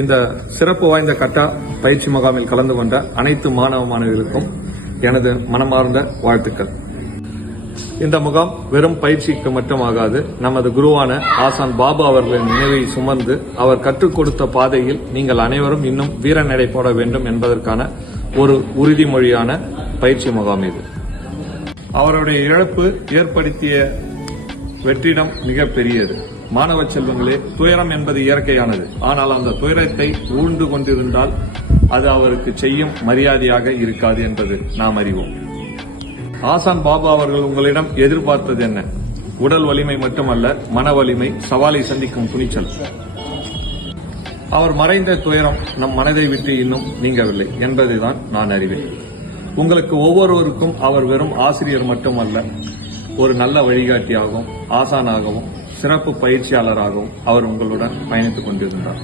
இந்த சிறப்பு வாய்ந்த கட்டா பயிற்சி முகாமில் கலந்து கொண்ட அனைத்து மாணவ மாணவிகளுக்கும் எனது மனமார்ந்த வாழ்த்துக்கள். இந்த முகாம் வெறும் பயிற்சிக்கு மட்டுமாகாது, நமது குருவான ஆசான் பாபா அவர்களின் நினைவை சுமந்து அவர் கற்றுக் கொடுத்த பாதையில் நீங்கள் அனைவரும் இன்னும் வீரநடை போட வேண்டும் என்பதற்கான ஒரு உறுதிமொழியான பயிற்சி முகாம் இது. அவருடைய இழப்பு ஏற்படுத்திய வெற்றிடம் மிக பெரியது. மாணவ செல்வங்களே, துயரம் என்பது இயற்கையானது. ஆனால் அந்த துயரத்தை ஊழ்ந்து கொண்டிருந்தால் அது அவருக்கு செய்யும் மரியாதையாக இருக்காது என்பது நாம் அறிவோம். ஆசான் பாபா அவர்கள் உங்களிடம் எதிர்பார்த்தது என்ன? உடல் வலிமை மட்டுமல்ல, மன வலிமை, சவாலை சந்திக்கும் துணிச்சல். அவர் மறைந்த துயரம் நம் மனதை விட்டு இன்னும் நீங்கவில்லை என்பதைதான் நான் அறிவேன். உங்களுக்கு ஒவ்வொருவருக்கும் அவர் வெறும் ஆசிரியர் மட்டுமல்ல, ஒரு நல்ல வழிகாட்டியாகவும் ஆசானாகவும் சிறப்பு பயிற்சியாளராகவும் அவர் உங்களுடன் பயணித்துக் கொண்டிருந்தார்.